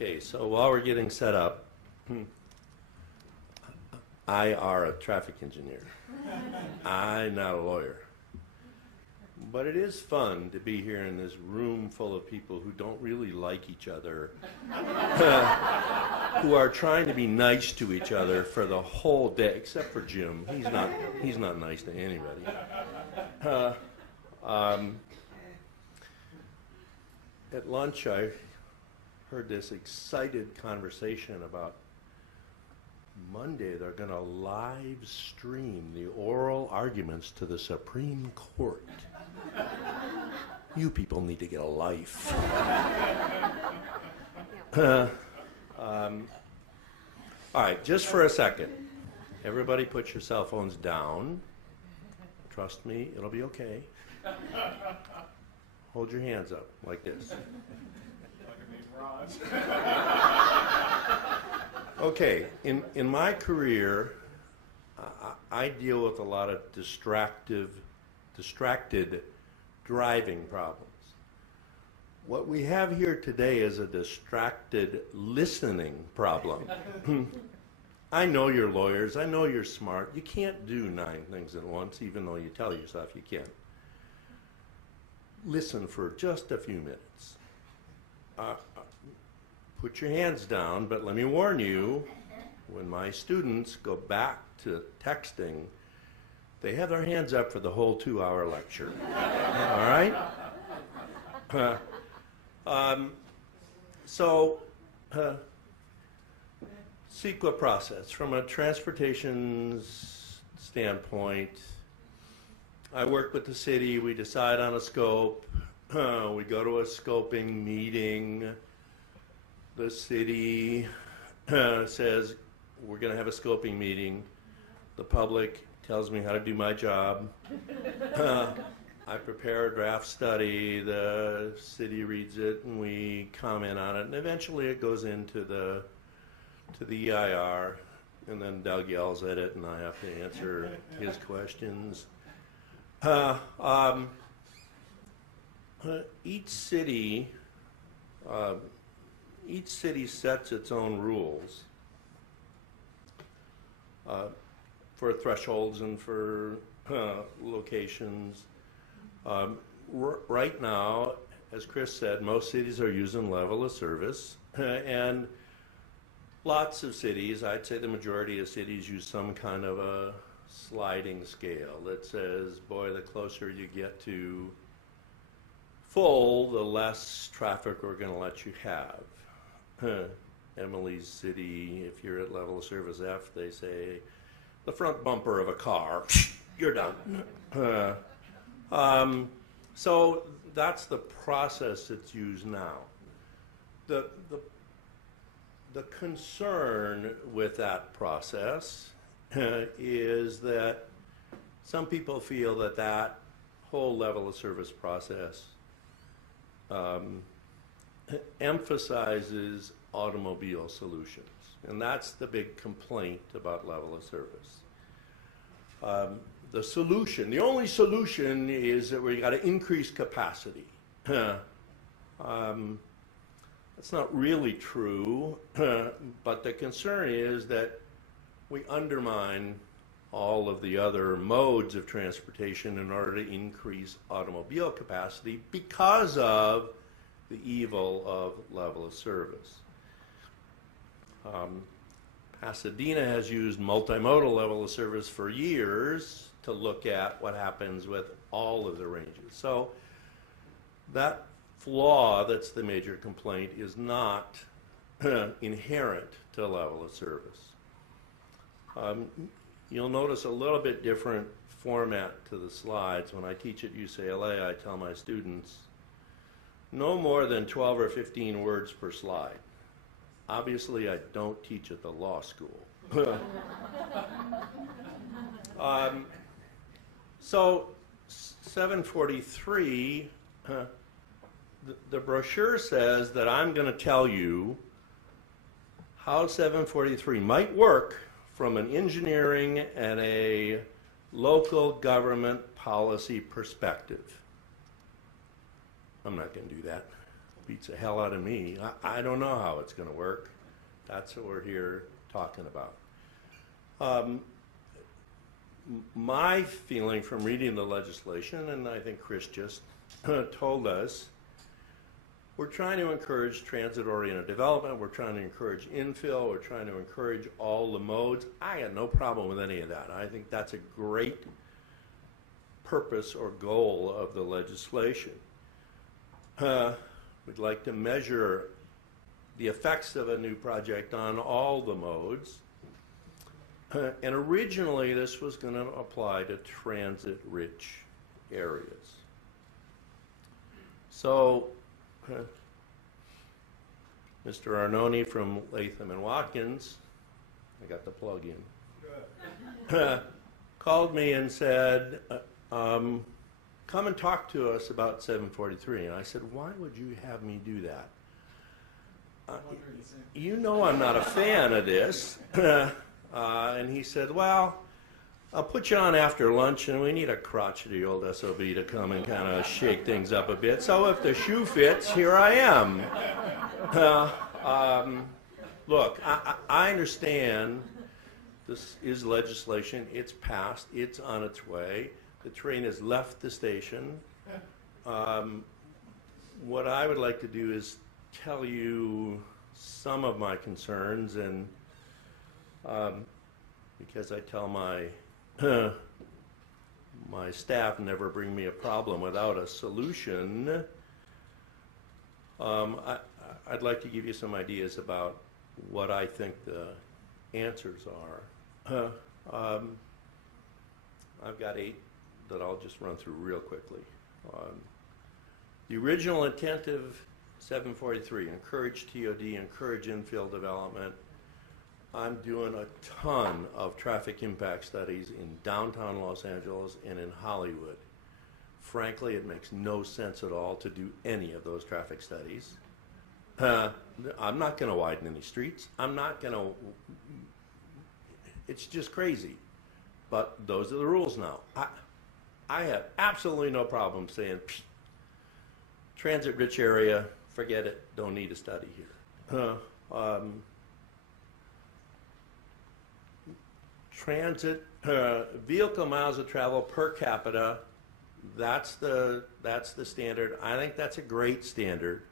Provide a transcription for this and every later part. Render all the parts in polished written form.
Okay, so while we're getting set up, I are a traffic engineer. I'm not a lawyer. But it is fun to be here in this room full of people who don't really like each other, who are trying to be nice to each other for the whole day, except for Jim. He's not nice to anybody. At lunch, I heard this excited conversation about Monday they're going to live stream the oral arguments to the Supreme Court. You people need to get a life. All right, just for a second. Everybody put your cell phones down. Trust me, it'll be okay. Hold your hands up like this. Okay, in my career, I deal with a lot of distracted driving problems. What we have here today is a distracted listening problem. I know you're lawyers, I know you're smart. You can't do 9 things at once, even though you tell yourself you can. Listen for just a few minutes. Put your hands down, but let me warn you, when my students go back to texting, they have their hands up for the whole 2-hour lecture. All right? CEQA process. From a transportation standpoint, I work with the city, we decide on a scope, we go to a scoping meeting, the city says we're going to have a scoping meeting, the public tells me how to do my job, I prepare a draft study, the city reads it and we comment on it, and eventually it goes into the EIR, and then Doug yells at it and I have to answer his questions. Each city sets its own rules for thresholds and for locations. Right now, as Chris said, most cities are using level of service, and lots of cities, I'd say the majority of cities, use some kind of a sliding scale that says, boy, the closer you get to full, the less traffic we're going to let you have. Emily's city, if you're at level of service F, they say, the front bumper of a car, you're done. So that's the process that's used now. The concern with that process is that some people feel that that whole level of service process emphasizes automobile solutions, and that's the big complaint about level of service. The solution, the only solution, is that we got to increase capacity. That's not really true, but the concern is that we undermine all of the other modes of transportation in order to increase automobile capacity because of the evil of level of service. Pasadena has used multimodal level of service for years to look at what happens with all of the ranges. So that flaw that's the major complaint is not inherent to level of service. You'll notice a little bit different format to the slides. When I teach at UCLA, I tell my students no more than 12 or 15 words per slide. Obviously, I don't teach at the law school. So 743, the brochure says that I'm going to tell you how 743 might work from an engineering and a local government policy perspective. I'm not going to do that. beats the hell out of me. I don't know how it's going to work. That's what we're here talking about. My feeling from reading the legislation, and I think Chris just told us, we're trying to encourage transit-oriented development. We're trying to encourage infill. We're trying to encourage all the modes. I got no problem with any of that. I think that's a great purpose or goal of the legislation. We'd like to measure the effects of a new project on all the modes. And originally, this was going to apply to transit-rich areas. So, Mr. Arnone from Latham and Watkins, I got the plug in, called me and said, come and talk to us about 743. And I said, why would you have me do that? You know I'm not a fan of this. And he said, well, I'll put you on after lunch, and we need a crotchety old SOB to come and kind of shake things up a bit. So if the shoe fits, here I am. Look, I understand this is legislation. It's passed. It's on its way. The train has left the station. What I would like to do is tell you some of my concerns, and because I tell my my staff never bring me a problem without a solution, I'd like to give you some ideas about what I think the answers are. I've got 8 that I'll just run through real quickly. The original intent of 743, encourage TOD, encourage infill development. I'm doing a ton of traffic impact studies in downtown Los Angeles and in Hollywood. Frankly, it makes no sense at all to do any of those traffic studies. I'm not going to widen any streets. I'm not going to, it's just crazy. But those are the rules now. I have absolutely no problem saying, transit-rich area, forget it, don't need a study here. Transit, vehicle miles of travel per capita, that's the standard. I think that's a great standard.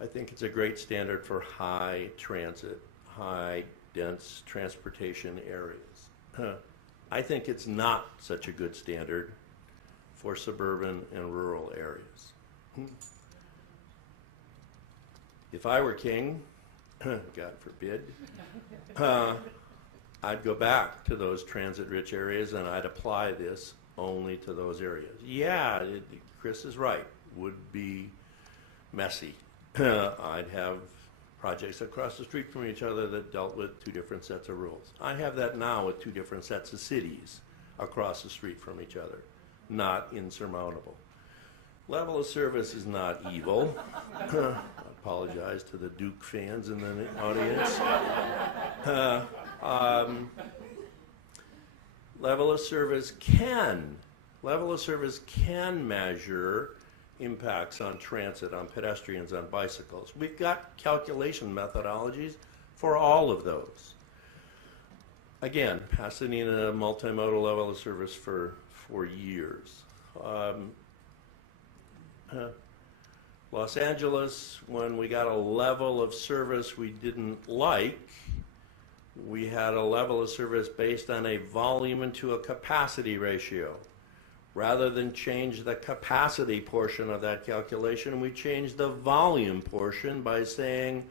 I think it's a great standard for high transit, high dense transportation areas. I think it's not such a good standard for suburban and rural areas. If I were king, God forbid, I'd go back to those transit-rich areas and I'd apply this only to those areas. Yeah, Chris is right, would be messy. I'd have projects across the street from each other that dealt with 2 different sets of rules. I have that now with 2 different sets of cities across the street from each other. Not insurmountable. Level of service is not evil. I apologize to the Duke fans in the audience. Level of service can measure impacts on transit, on pedestrians, on bicycles. We've got calculation methodologies for all of those. Again, Pasadena multimodal level of service for years. Los Angeles, when we got a level of service we didn't like, we had a level of service based on a volume into a capacity ratio. Rather than change the capacity portion of that calculation, we changed the volume portion by saying,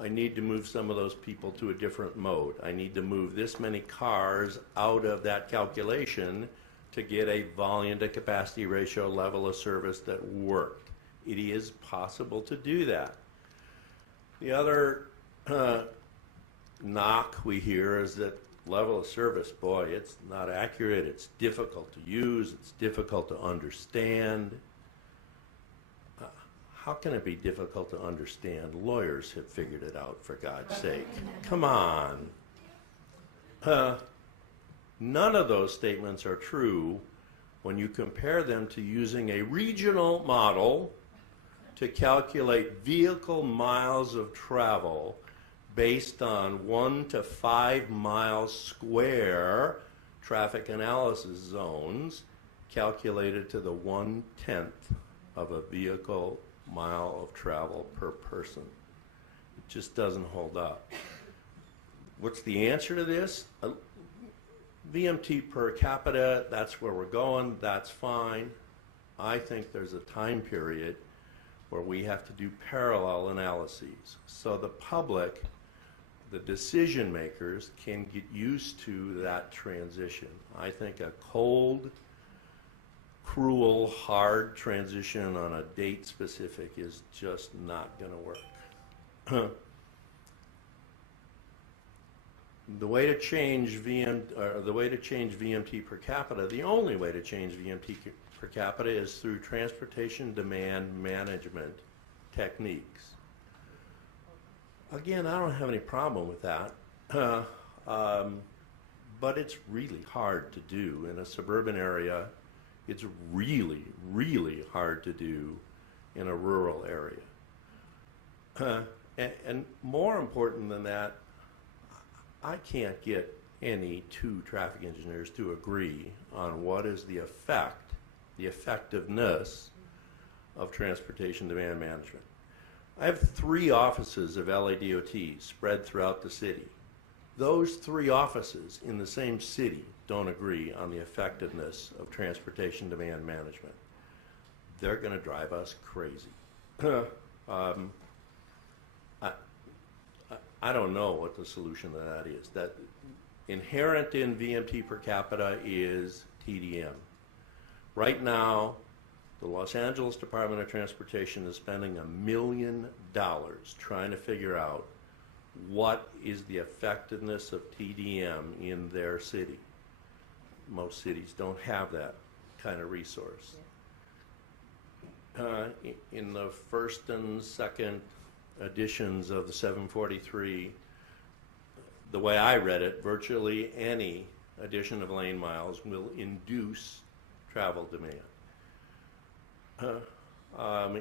I need to move some of those people to a different mode. I need to move this many cars out of that calculation to get a volume to capacity ratio level of service that worked. It is possible to do that. The other knock we hear is that level of service, boy, it's not accurate, it's difficult to use, it's difficult to understand. How can it be difficult to understand? Lawyers have figured it out, for God's sake. Come on. None of those statements are true when you compare them to using a regional model to calculate vehicle miles of travel based on 1 to 5 miles square traffic analysis zones calculated to the 1/10 of a vehicle mile of travel per person. It just doesn't hold up. What's the answer to this? VMT per capita, that's where we're going, that's fine. I think there's a time period where we have to do parallel analyses. So the public, the decision makers, can get used to that transition. I think a cold, cruel, hard transition on a date specific is just not going to work. The way to change VMT per capita, the only way to change VMT per capita is through transportation demand management techniques. Again, I don't have any problem with that, but it's really hard to do in a suburban area. It's really, really hard to do in a rural area. And more important than that, I can't get any two traffic engineers to agree on what is the effectiveness of transportation demand management. I have 3 offices of LADOT spread throughout the city. Those 3 offices in the same city don't agree on the effectiveness of transportation demand management. They're going to drive us crazy. I don't know what the solution to that is. That inherent in VMT per capita is TDM. Right now, the Los Angeles Department of Transportation is spending $1 million trying to figure out what is the effectiveness of TDM in their city. Most cities don't have that kind of resource. In the first and second editions of the 743, the way I read it, virtually any addition of lane miles will induce travel demand.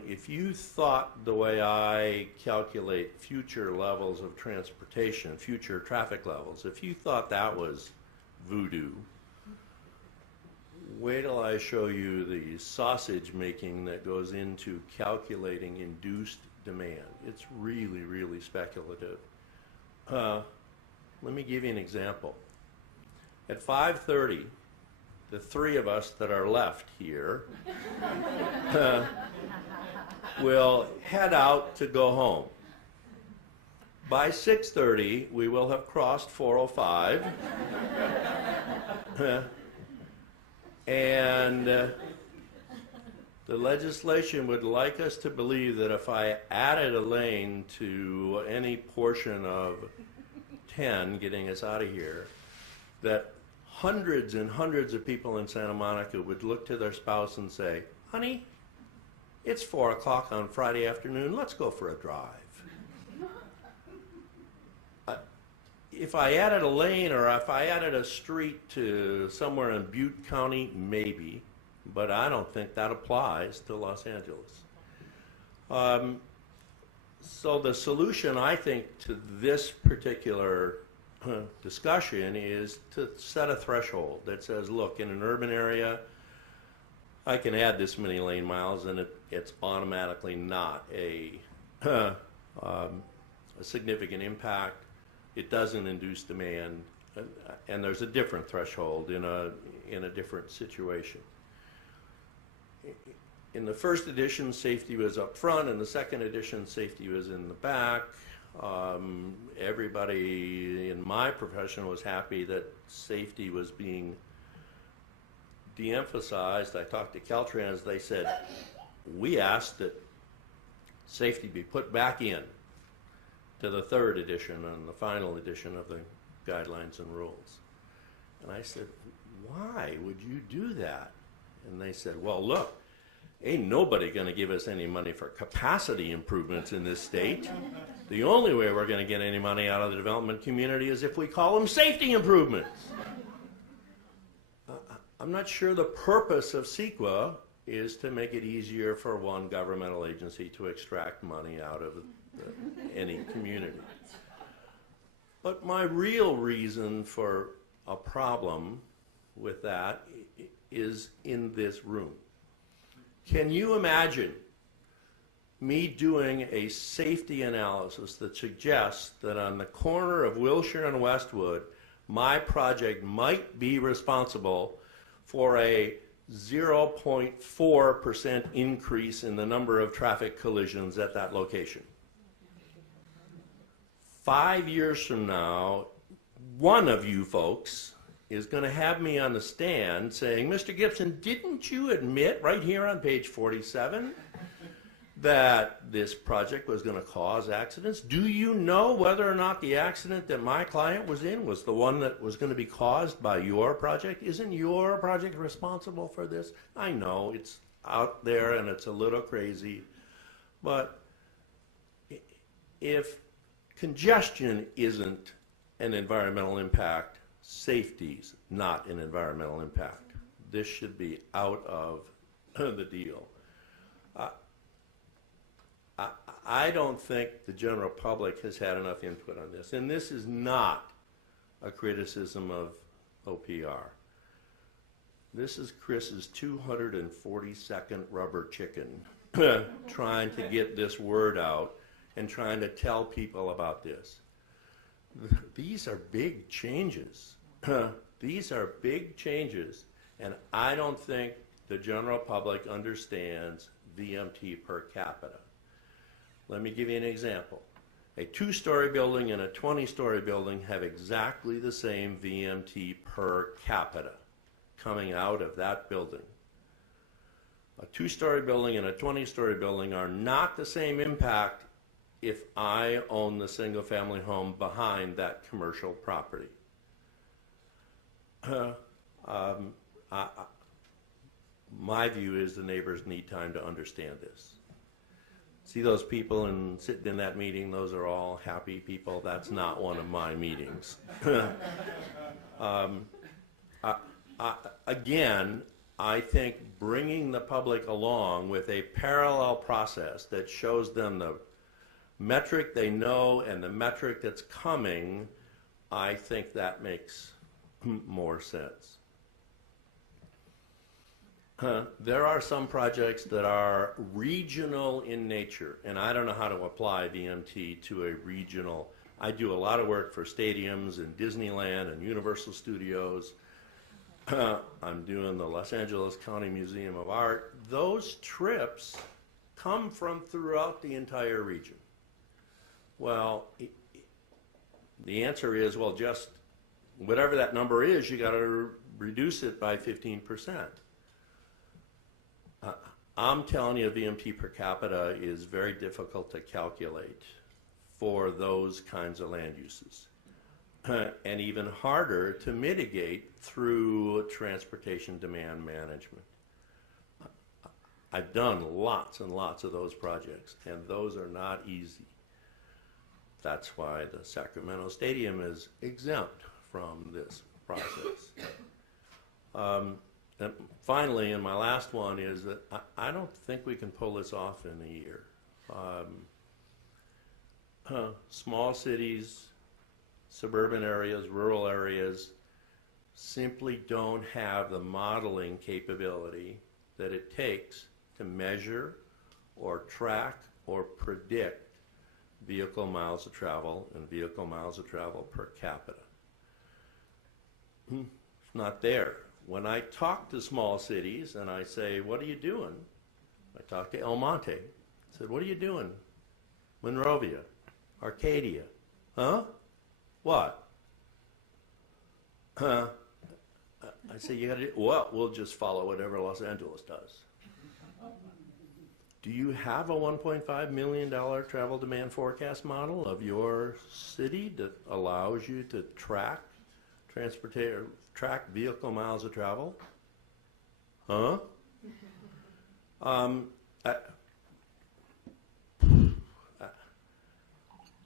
If you thought the way I calculate future levels of transportation, future traffic levels, if you thought that was voodoo, wait till I show you the sausage making that goes into calculating induced demand. It's really, really speculative. Let me give you an example. At 5:30, the 3 of us that are left here will head out to go home. By 6:30, we will have crossed 405. And the legislation would like us to believe that if I added a lane to any portion of 10 getting us out of here, that hundreds and hundreds of people in Santa Monica would look to their spouse and say, honey, it's 4 o'clock on Friday afternoon, let's go for a drive. If I added a lane or if I added a street to somewhere in Butte County, maybe, but I don't think that applies to Los Angeles. So the solution, I think, to this particular discussion is to set a threshold that says, look, in an urban area, I can add this many lane miles and it's automatically not a significant impact. It doesn't induce demand, and there's a different threshold in a different situation. In the first edition, safety was up front. In the second edition, safety was in the back. Everybody in my profession was happy that safety was being de-emphasized. I talked to Caltrans. They said, we asked that safety be put back in to the third edition and the final edition of the guidelines and rules. And I said, why would you do that? And they said, well, look, ain't nobody going to give us any money for capacity improvements in this state. The only way we're going to get any money out of the development community is if we call them safety improvements. I'm not sure the purpose of CEQA is to make it easier for one governmental agency to extract money out of any community. But my real reason for a problem with that is in this room. Can you imagine me doing a safety analysis that suggests that on the corner of Wilshire and Westwood, my project might be responsible for a 0.4% increase in the number of traffic collisions at that location? 5 years from now, one of you folks is going to have me on the stand saying, Mr. Gibson, didn't you admit right here on page 47 that this project was going to cause accidents? Do you know whether or not the accident that my client was in was the one that was going to be caused by your project? Isn't your project responsible for this? I know it's out there and it's a little crazy, but if congestion isn't an environmental impact, safety's not an environmental impact. This should be out of the deal. I don't think the general public has had enough input on this, and this is not a criticism of OPR. This is Chris's 242nd rubber chicken trying to get this word out and trying to tell people about this. These are big changes. These are big changes, and I don't think the general public understands VMT per capita. Let me give you an example. A 2-story building and a 20-story building have exactly the same VMT per capita coming out of that building. A 2-story building and a 20-story building are not the same impact if I own the single-family home behind that commercial property. My view is the neighbors need time to understand this. See those people sitting in that meeting, those are all happy people. That's not one of my meetings. Again, I think bringing the public along with a parallel process that shows them the metric they know and the metric that's coming, I think that makes more sense. There are some projects that are regional in nature, and I don't know how to apply VMT to a regional. I do a lot of work for stadiums and Disneyland and Universal Studios. I'm doing the Los Angeles County Museum of Art. Those trips come from throughout the entire region. Well, the answer is, well, just whatever that number is, you got to reduce it by 15%. I'm telling you, VMT per capita is very difficult to calculate for those kinds of land uses, and even harder to mitigate through transportation demand management. I've done lots and lots of those projects, and those are not easy. That's why the Sacramento Stadium is exempt from this process. And finally, and my last one is that I don't think we can pull this off in a year. Small cities, suburban areas, rural areas simply don't have the modeling capability that it takes to measure or track or predict vehicle miles of travel and vehicle miles of travel per capita. It's not there. When I talk to small cities and I say, what are you doing? I talk to El Monte. I said, what are you doing? Monrovia, Arcadia. Huh? What? I say, you gotta do, well, we'll just follow whatever Los Angeles does. Do you have a $1.5 million travel demand forecast model of your city that allows you to track vehicle miles of travel? Huh?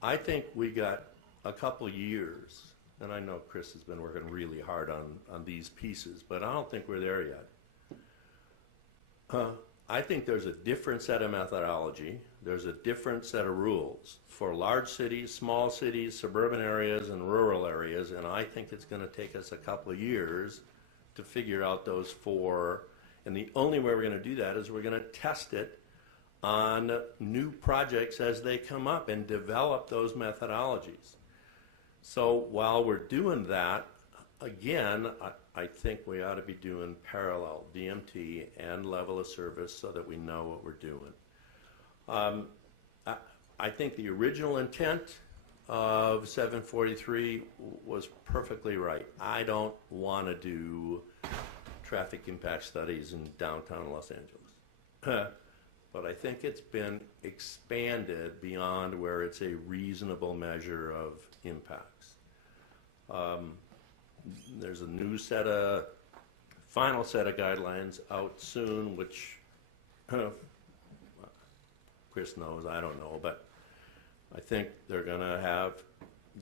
I think we got a couple years, and I know Chris has been working really hard on these pieces, but I don't think we're there yet. I think there's a different set of methodology. There's a different set of rules for large cities, small cities, suburban areas, and rural areas, and I think it's going to take us a couple of years to figure out those four. And the only way we're going to do that is we're going to test it on new projects as they come up and develop those methodologies. So while we're doing that, again, I think we ought to be doing parallel DMT and level of service so that we know what we're doing. I think the original intent of 743 was perfectly right. I don't want to do traffic impact studies in downtown Los Angeles. But I think it's been expanded beyond where it's a reasonable measure of impacts. There's a new final set of guidelines out soon, which Chris knows, I don't know, but I think they're going to have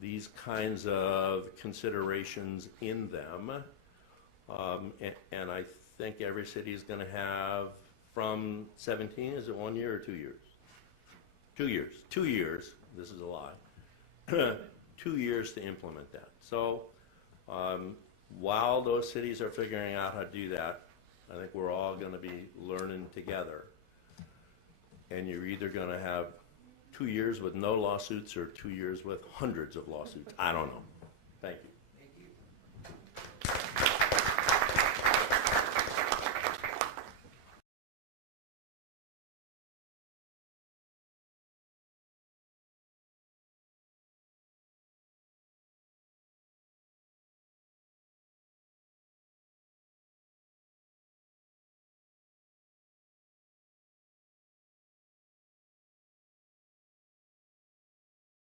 these kinds of considerations in them. And I think every city is going to have, from 17, is it 1 year or 2 years? 2 years. 2 years, this is a lie, 2 years to implement that. So while those cities are figuring out how to do that, I think we're all going to be learning together. And you're either going to have 2 years with no lawsuits or 2 years with hundreds of lawsuits. I don't know. Thank you.